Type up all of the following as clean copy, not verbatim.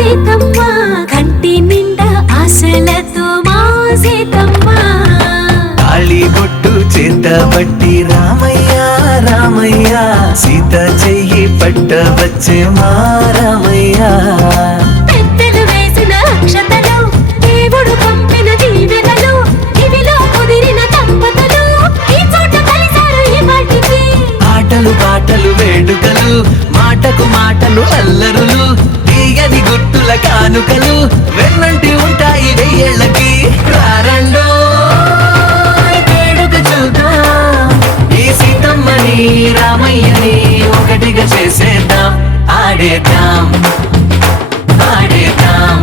సీతమ్మ కంటి నిండా ఆశలతో మా సీతమ్మ తాళిబొట్టు చేతబట్టి రామయ్య రామయ్య సీత చెయ్యి పట్ట వచ్చే మా రామయ్య పెద్దలు వేసిన అక్షతలు దేవుడు పంపిన దీవెనలు ఇవిలో కుదిరిన దంపతులు ఈ చోట కలిసారు ఈ వాటికి ఆటలు పాటలు వేడుకలు మాటకు మాటలు అల్లరులు తీయని గుట్టుల కానుకలు వెన్నంటి ఉంటాయి వెయ్యేళ్ళకి రారండో వేడుక చూద్దాం ఈ సీతమ్మని రామయ్యని ఒకటిగా చేసేద్దాం ఆడేద్దాం ఆడేద్దాం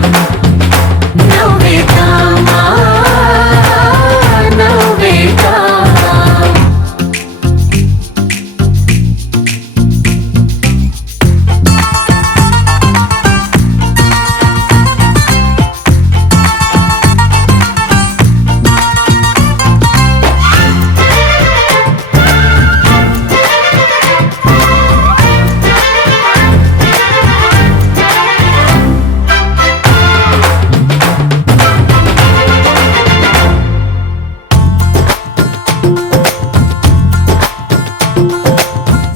నవ్వేద్దాం నవ్వేద్దాం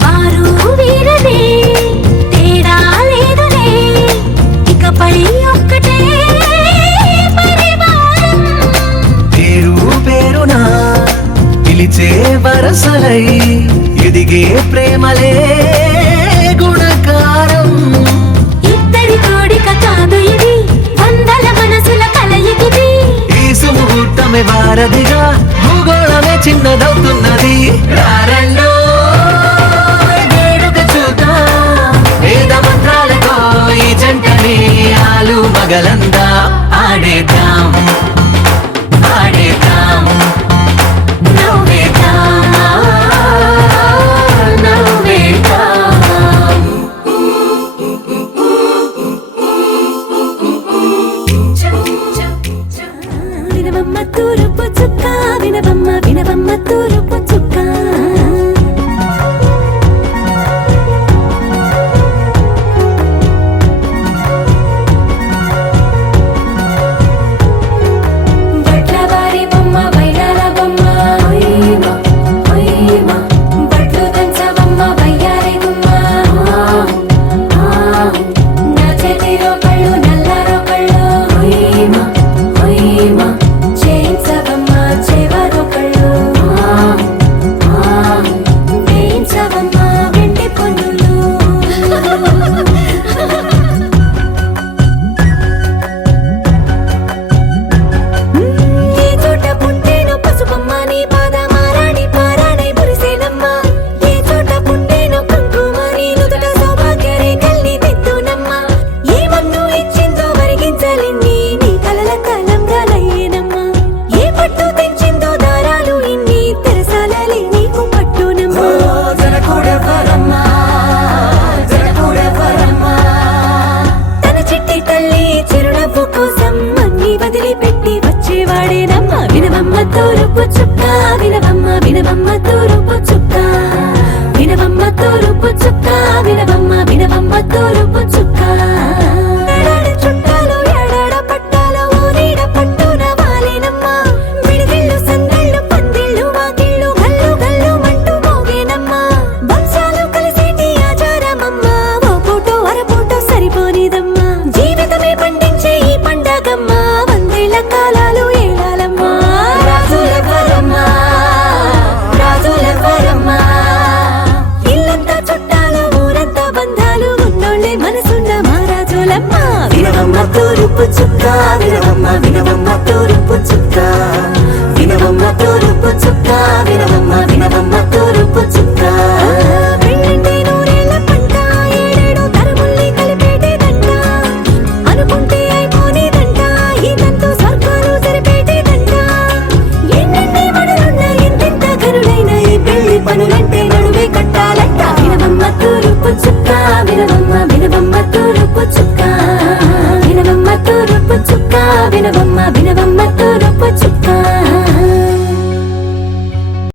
వారు వీరనే తేడా లేదులే ఇకపై ఒక్కటే పరివారం పేరు పేరున పిలిచే వరసలై ఎదిగే ప్రేమలే గుణకారం ఇద్దరి కోడిక కాదు ఇది వందల మనసుల కలయికిది ఈ సుముహూర్తమే వారధిగా భూగోళమే చిన్నదవుతున్నది రారండో వేడుక చూద్దాం వేద మంత్రాలతో ఈ జంటని ఆలు మగలందా ఆడేద్దాం ఆడేద్దాం నవ్వేద్దాం నవ్వేద్దాం వినవమ్మ తూరుపు చుక్క వినవమ్మ వినవమ్మ తూరుపు చుక్క బట్లవారి బొమ్మ వైరాల బొమ్మ ఓయమ్మ ఓయమ్మ బట్లు దంచవమ్మ వయ్యారి గుమ్మ నా చేతిలో కళ్ళు నల్లారో కళ్ళు ఓయమ్మ ఓయమ్మ చేయించవమ్మ చేవారో కళ్ళు వేయించవమ్మ వెండి పనులు ఈ చోట పుట్టేను పసుపమ్మ నీ పాదమారాణి పారాణై మురిసేనమ్మ ఈ చోట పుట్టేను కుంకుమ నీ నుదుట సౌభాగ్య రేఖల్ని దిద్దునమ్మ ఏ మందు ఇచ్చిందో వరిగించలిన్ని నీ కలల కాలంగా లయ్యేనమ్మ ఏ పట్టు తెంచిందో దారాలు ఇన్ని తెరసాలలి నీకు పట్టునమ్మ తన చిట్టి తల్లి చిరునవ్వు కోసం అన్ని వదిలిపెట్టి వచ్చేవాడేనమ్మ వినవమ్మ తూరుపు చుక్క వినవమ్మ వినవమ్మ తూరుపు చుక్క వినవమ్మ తూరుపు చుక్క వినవమ్మ వినవమ్మ తూరుపు చుక్క ఏడాడ చుట్టాలు ఏడాడ పట్టాలు ఊరీడ పట్టున వాలేనమ్మ విడిదిళ్ళు సందళ్ళు పందిళ్ళు వాకిళ్ళు గల్లు గల్లు మంటూ మోగేనమ్మ వంశాలు కలిసేటి ఆచారమమ్మ ఓ పూటో అరపూటో సరిపోనిదమ్మ జీవితమే పండించే ఈ పండగమ్మ వందేళ్ల కాలాలు ఏలాలమ్మ రాజులెవ్వరమ్మ రాజులెవ్వరమ్మ ఇల్లంతా చుట్టాలు ఊరంతా బంధాలు ఉన్నోళ్ళే మనసున్న మహారాజులమ్మ వినవమ్మ తూరుపు చుక్క వినవమ్మ వినవమ్మ తూరుపు చుక్క వినవమ్మ తూరుపు చుక్క వినవమ్మ వినవమ్మ